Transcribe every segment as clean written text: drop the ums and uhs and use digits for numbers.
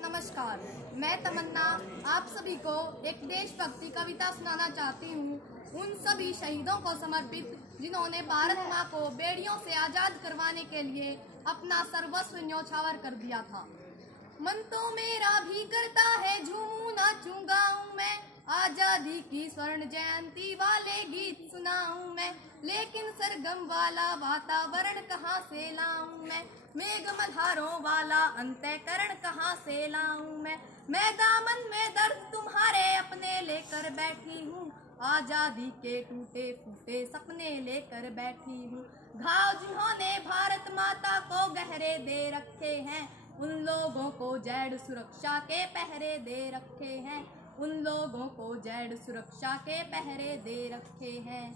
नमस्कार, मैं तमन्ना आप सभी को एक देशभक्ति कविता सुनाना चाहती हूँ। उन सभी शहीदों को समर्पित जिन्होंने भारत माँ को बेड़ियों से आजाद करवाने के लिए अपना सर्वस्व न्यौछावर कर दिया था। मन तो मेरा भी करता है झूमूं नाचूं गाऊं मैं, आजादी की स्वर्ण जयंती वाले गीत सुनाऊं मैं, लेकिन सरगम वाला वातावरण कहाँ से लाऊं मैं मल्हारों वाला अंतःकरण कहाँ से लाऊं मैं दामन में दर्द तुम्हारे अपने लेकर बैठी हूँ, आजादी के टूटे फूटे सपने लेकर बैठी हूँ। घाव जिन्होंने भारत माता को गहरे दे रखे हैं, उन लोगों को जैड सुरक्षा के पहरे दे रखे हैं, उन लोगों को जैड सुरक्षा के पहरे दे रखे हैं।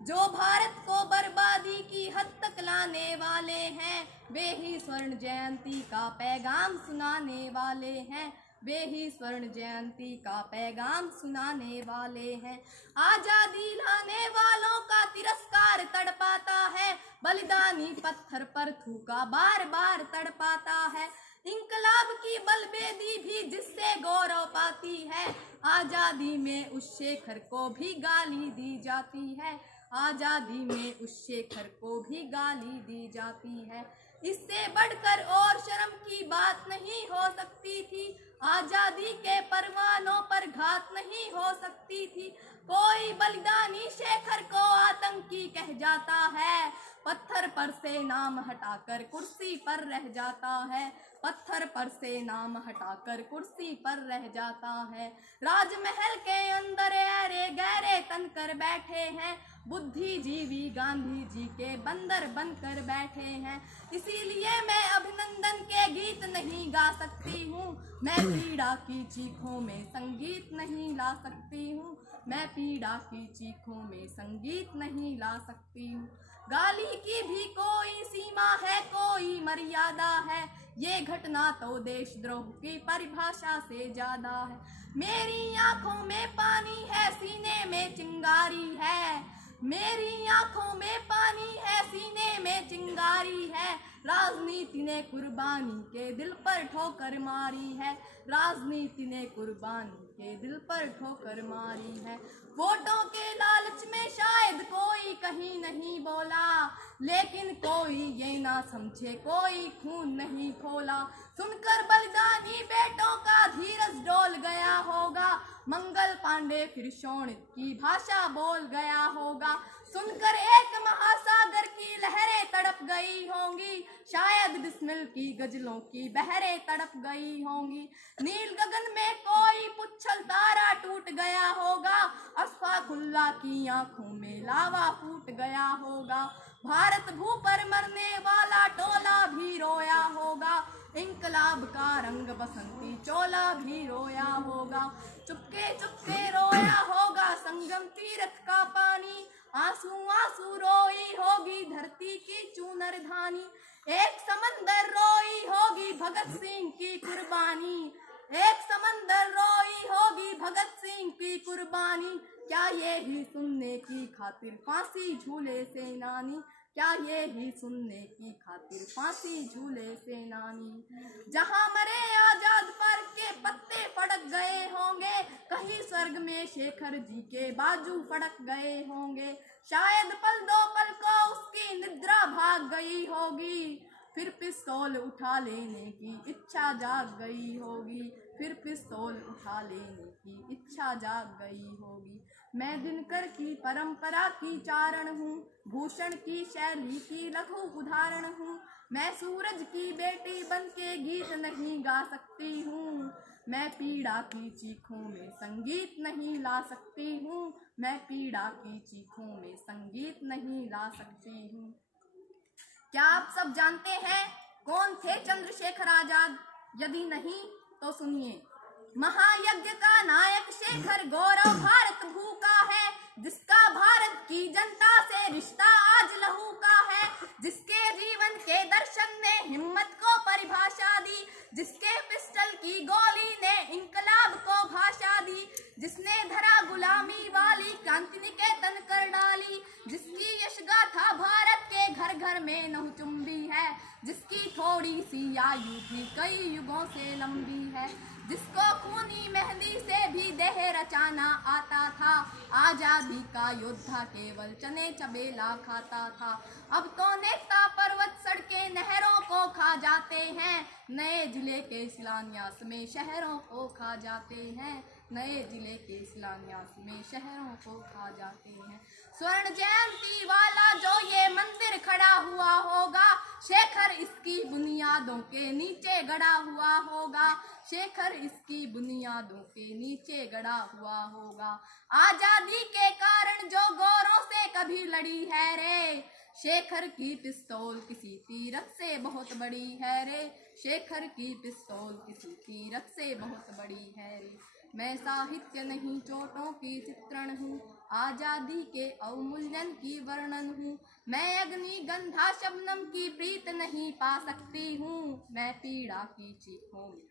जो भारत को बर्बादी की हद तक लाने वाले हैं, वे ही स्वर्ण जयंती का पैगाम सुनाने वाले हैं, वे ही स्वर्ण जयंती का पैगाम सुनाने वाले हैं। आजादी लाने वालों का तिरस्कार तड़पाता है, बलिदानी पत्थर पर थूका बार बार तड़पाता है। इंकलाब की बलबेदी भी जिससे गौरव पाती है, आजादी में उस शेखर को भी गाली दी जाती है, आजादी में उस शेखर को भी गाली दी जाती है। इससे बढ़कर और शर्म की बात नहीं हो सकती थी, आजादी के परवानों पर घात नहीं हो सकती थी। कोई बलिदानी शेखर को आतंकी कह जाता है, पत्थर पर से नाम हटाकर कुर्सी पर रह जाता है, पत्थर पर से नाम हटाकर कुर्सी पर रह जाता है। राजमहल के अंदर ऐरे गहरे तन कर बैठे हैं, बुद्धिजीवी गांधी जी के बंदर बनकर बैठे हैं। इसीलिए मैं अभिनंदन के गीत नहीं गा सकती हूँ, मैं पीड़ा की चीखों में संगीत नहीं ला सकती हूँ, मैं पीड़ा की चीखों में संगीत नहीं ला सकती हूँ। गाली की भी कोई सीमा है, कोई मर्यादा है, ये घटना तो देशद्रोह की परिभाषा से ज्यादा है। मेरी आंखों में पानी है, सीने में चिंगारी है, मेरी आंखों में पानी है, सीने में चिंगारी है। राजनीति ने कुर्बानी के दिल पर ठोकर मारी है, राजनीति ने कुर्बानी के दिल पर ठोकर मारी है। वोटों के लालच में शायद कोई कहीं नहीं बोला, लेकिन कोई ये ना समझे कोई खून नहीं खोला। सुनकर बलिदानी बेटों का धीरज डोल गया होगा, मंगल पांडे फिर शोणित की भाषा बोल गया होगा। सुनकर एक महासागर की लहरें तड़प गई होंगी, शायद बिस्मिल की गजलों की बहरें तड़प गई होंगी। नील गगन में कोई पुच्छल तारा टूट गया होगा, अशफाकुल्लाह की आंखों में लावा फूट गया होगा। भारत भू पर मरने वाला टोला भी रोया होगा, इंकलाब का रंग बसंती चोला भी रोया होगा। चुपके चुपके रोया होगा संगम तीरथ का पानी, आंसू आंसू रोई होगी धरती की चूनर धानी। एक समंदर रोई होगी भगत सिंह की कुर्बानी, एक समंदर रोई होगी भगत सिंह की कुर्बानी। क्या ये ही सुनने की खातिर फांसी झूले सेनानी, क्या ये ही सुनने की खातिर फांसी झूले सेनानी। जहाँ मरे आजाद पर के पत्ते फड़क गए होंगे, कहीं स्वर्ग में शेखर जी के बाजू फड़क गए होंगे। शायद पल दो पल को उसकी निद्रा भाग गई होगी, फिर पिस्तौल उठा लेने की इच्छा जाग गई होगी, फिर पिस्तौल उठा लेने की इच्छा जाग गई होगी। मैं दिनकर की परंपरा की चारण हूँ, भूषण की शैली की लघु उदाहरण हूँ। मैं सूरज की बेटी बन के गीत नहीं गा सकती हूँ, मैं पीड़ा की चीखों में संगीत नहीं ला सकती हूँ, मैं पीड़ा की चीखों में संगीत नहीं ला सकती हूँ। क्या आप सब जानते हैं कौन थे चंद्रशेखर आजाद? यदि नहीं तो सुनिए। महायज्ञ का नायक शेखर गौरव भारत भू का है, जिसका भारत की जनता से रिश्ता आज लहू का है, जिसके जीवन के दर्शन ने हिम्मत को परिभाषा दी, जिसके पिस्टल की गोली ने इंकलाब को भाषा दी, जिसने धरा गुलामी वाली क्रांति निकेतन कर डाली, जिसकी यश गाथा भारत के घर घर में नहुचुंबी है, जिसकी थोड़ी सी आयु भी कई युगों से लंबी है, जिसको खूनी मेहंदी से भी देह रचाना आता था। आजादी का योद्धा केवल चने चबेला खाता था। अब तो नेता पर्वत सड़कें नहरों को खा जाते हैं, नए जिले के शिलान्यास में शहरों को खा जाते हैं, नए जिले के शिलान्यास में शहरों को खा जाते हैं। स्वर्ण जयंती वाला जो ये मंदिर खड़ा हुआ होगा, शेखर इसकी बुनियादों के नीचे गड़ा हुआ होगा, शेखर इसकी बुनियादों के नीचे गड़ा हुआ होगा। आजादी के कारण जो गोरों से कभी लड़ी है रे, शेखर की पिस्तौल किसी तीरथ से बहुत बड़ी है रे, शेखर की पिस्तौल किसी तीरथ से बहुत बड़ी है रे। मैं साहित्य नहीं चोटों की चित्रण हूँ, आजादी के अवमूल्यन की वर्णन हूँ। मैं अग्नि गंधा शबनम की प्रीत नहीं पा सकती हूँ, मैं पीड़ा की चीखों में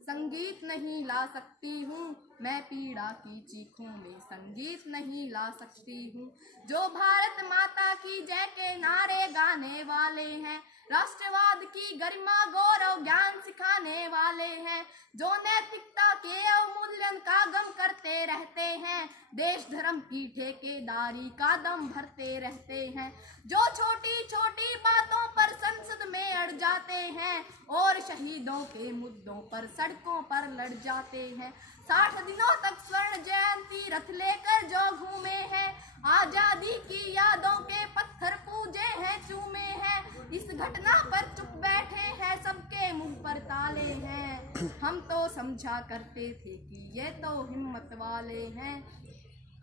संगीत नहीं ला सकती हूँ, मैं पीड़ा की चीखों में संगीत नहीं ला सकती हूँ। जो भारत माता की जय के नारे गाने वाले हैं, राष्ट्रवाद की गरिमा गौरव ज्ञान सिखाने वाले हैं, जो नैतिकता के अवमूल्यन का गम करते रहते हैं, देश धर्म की ठेकेदारी का दम भरते रहते हैं, जो छोटी छोटी बातों पर संसद में अड़ जाते हैं और शहीदों के मुद्दों पर सड़कों पर लड़ जाते हैं। 60 दिनों तक स्वर्ण जयंती रथ लेकर जो घूमे हैं, आजादी की यादों के पत्थर पूजे हैं चूमे हैं, इस घटना पर चुप बैठे हैं, सबके मुंह पर ताले हैं। हम तो समझा करते थे कि ये तो हिम्मत वाले हैं,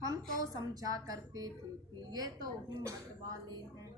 हम तो समझा करते थे कि ये तो हिम्मत वाले हैं।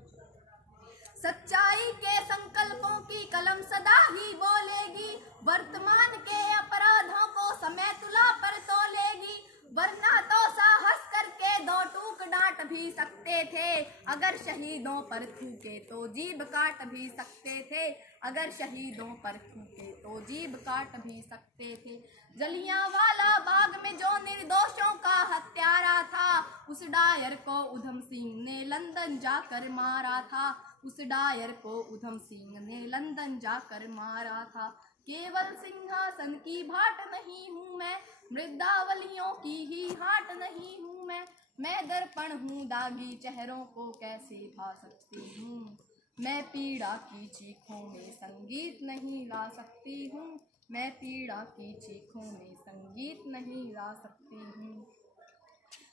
सच्चाई के संकल्पों की कलम सदा ही बोलेगी, वर्तमान के अपराधों को समय तुला पर तोलेगी, वरना तो साहस करके दो टूक डांट भी सकते थे, अगर शहीदों पर थूके तो जीभ काट भी सकते थे, अगर शहीदों पर थूके तो जीभ काट भी सकते थे। जलियांवाला बाग में जो निर्दोषों का हत्यारा था, उस डायर को उधम सिंह ने लंदन जाकर मारा था, उस डायर को उधम सिंह ने लंदन जाकर मारा था। केवल सिंहासन की भाट नहीं हूँ मैं, मृदावलियों की ही हाट नहीं हूँ मैं दर्पण हूँ दागी चेहरों को कैसे भा सकती हूँ, मैं पीड़ा की चीखों में संगीत नहीं ला सकती हूँ, मैं पीड़ा की चीखों में संगीत नहीं ला सकती हूँ।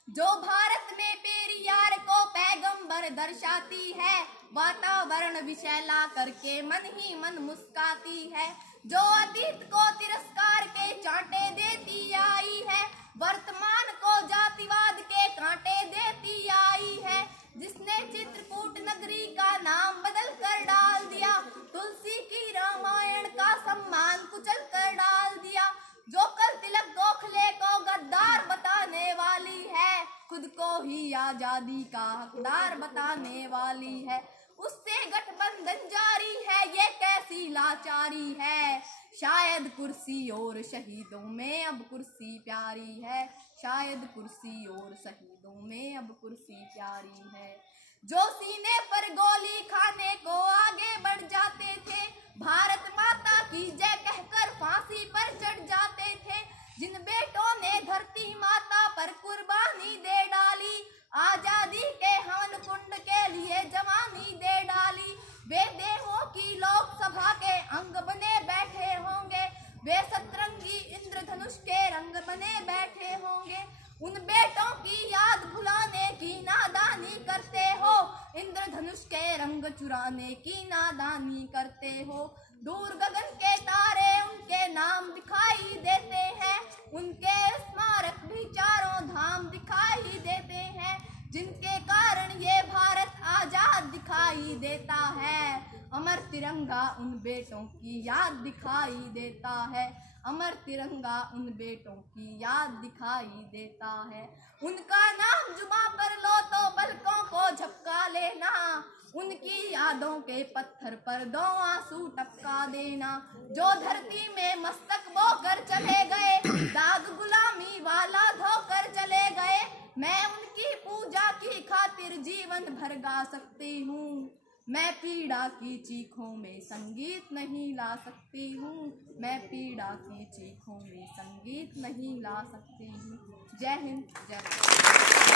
जो भारत में पेरियार को पैगंबर दर्शाती है, वातावरण विषैला करके मन ही मन मुस्काती है, जो अतीत को तिरस्कार के चांटे देती आई है, वर्तमान को जातिवाद के कांटे देती आई है, जिसने चित्रकूट नगरी का नाम बदल कर डाल दिया, तुलसी की रामायण का सम्मान कुचल कर डाल दिया, जो कल तिलक गोखले को गद्दार बताने वाली है, खुद को ही आजादी का हकदार बताने वाली है, उससे गठबंधन जारी है, ये कैसी लाचारी है। शायद कुर्सी और शहीदों में अब कुर्सी प्यारी है, शायद कुर्सी और शहीदों में अब कुर्सी प्यारी है। जो सीने पर गोली खाने को आगे बढ़ जाते थे, भारत माता की जय कहकर फांसी पर चढ़ जाते थे, जिन बेटों ने धरती माता पर कुर्बानी दे डाली, आजादी के हवन कुंड के लिए जवानी दे डाली, वे देवों की लोकसभा के अंग बने बैठे होंगे, वे सतरंगी इंद्रधनुष के रंग बने बैठे होंगे, उन बेटों की याद भुलाने की नादानी करते हो, इंद्रधनुष के रंग चुराने की नादानी करते हो। दूर गगन के तारे उनके नाम दिखाई देते हैं, उनके स्मारक भी चारों धाम दिखाई देते हैं, जिनके कारण ये भारत आजाद दिखाई देता है। अमर तिरंगा उन बेटों की याद दिखाई देता है, अमर तिरंगा उन बेटों की याद दिखाई देता है। उनका नाम जुबां पर लो तो पलकों को झपका लेना, उनकी यादों के पत्थर पर दो आंसू टपका देना, जो धरती में मस्तक बोकर चले गए, दाग गुलामी वाला धोकर चले गए, मैं उनकी पूजा की खातिर जीवन भर गा सकती हूँ, मैं पीड़ा की चीखों में संगीत नहीं ला सकती हूँ, मैं पीड़ा की चीखों में संगीत नहीं ला सकती हूँ। जय हिंद, जय भारत।